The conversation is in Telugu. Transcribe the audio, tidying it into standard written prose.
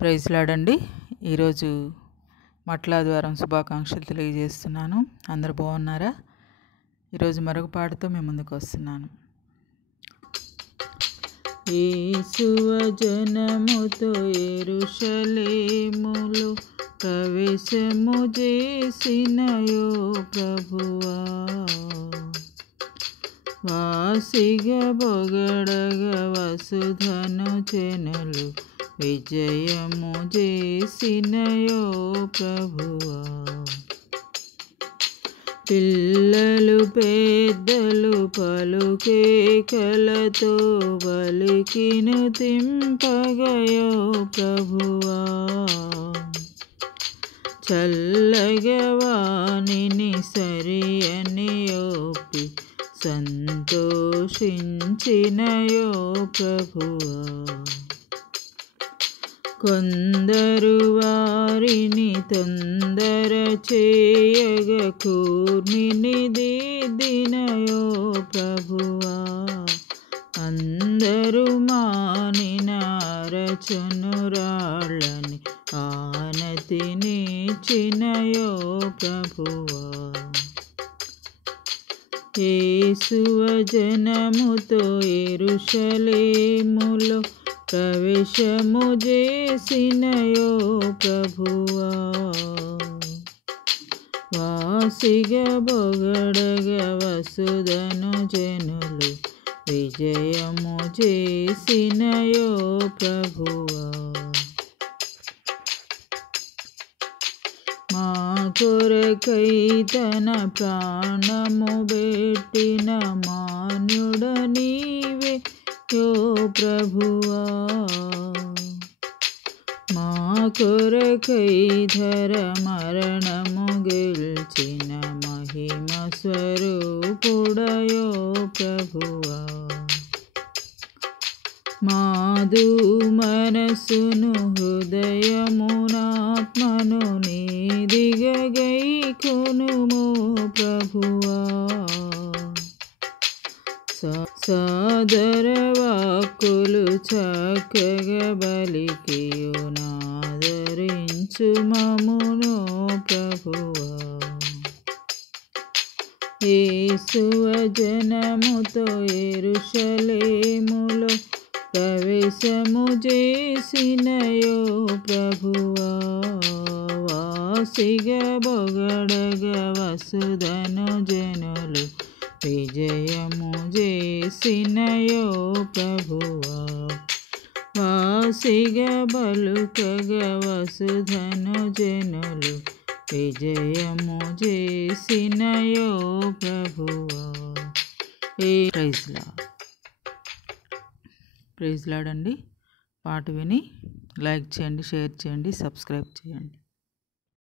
Praise lord. ఈరోజు మట్లాద్వారం శుభాకాంక్షలు తెలియజేస్తున్నాను. అందరు బాగున్నారా? ఈరోజు మరొక పాటతో మేము ముందుకు వస్తున్నాను. యేసువ జనముతో యెరూషలేములో ప్రవేశము చేసినయో ప్రభువా, వాసిగా బొగడగ వసుధను చెనులు విజయము చేసినయో ప్రభువా. పిల్లలు పెద్దలు పలుకేకలతో బలికిను తింపగయో ప్రభువా, చల్లగవానిని సరియని ఒప్పి సంతోషించినయో ప్రభువా. కొందరు వారిని తొందర చేయగ కూర్మిని దిద్దినయో ప్రభువా, అందరూ మానిన అరచునురాళ్ళని ఆనతినిచ్చినయో ప్రభువా. యేసువ జనముతో యెరూషలేములో ప్రవేశము చేసినయో ప్రభువా, వాసిగా బొగడగ వసుధను జనులు విజయము చేసినయో ప్రభువా. మా కొరకై తన ప్రాణము పెట్టిన మాన్యుడ నీవే యో ప్రభువా, మా కొరకై ధర మరణము గెల్చిన మహిమ స్వరూపుడయో ప్రభువా. మాదు మనసును హృదయమునాత్మను నీదిగై కొనుమో ప్రభువా, సాదర వాక్కులు చక్కగా బలికియునాదరించు మమ్మును ప్రభువా. యేసువ జనముతో యెరూషలేములో ప్రవేశము చేసినయో ప్రభువా, వాసిగా బొగడగ వసుధను జనులు విజయము చేసినయో ప్రభువా. వాసిగా బలుకగ వసుధను జనులు విజయము చేసినయో ప్రభువా. Praise Lord. పాట విని లైక్ చేయండి, షేర్ చేయండి, సబ్స్క్రైబ్ చేయండి.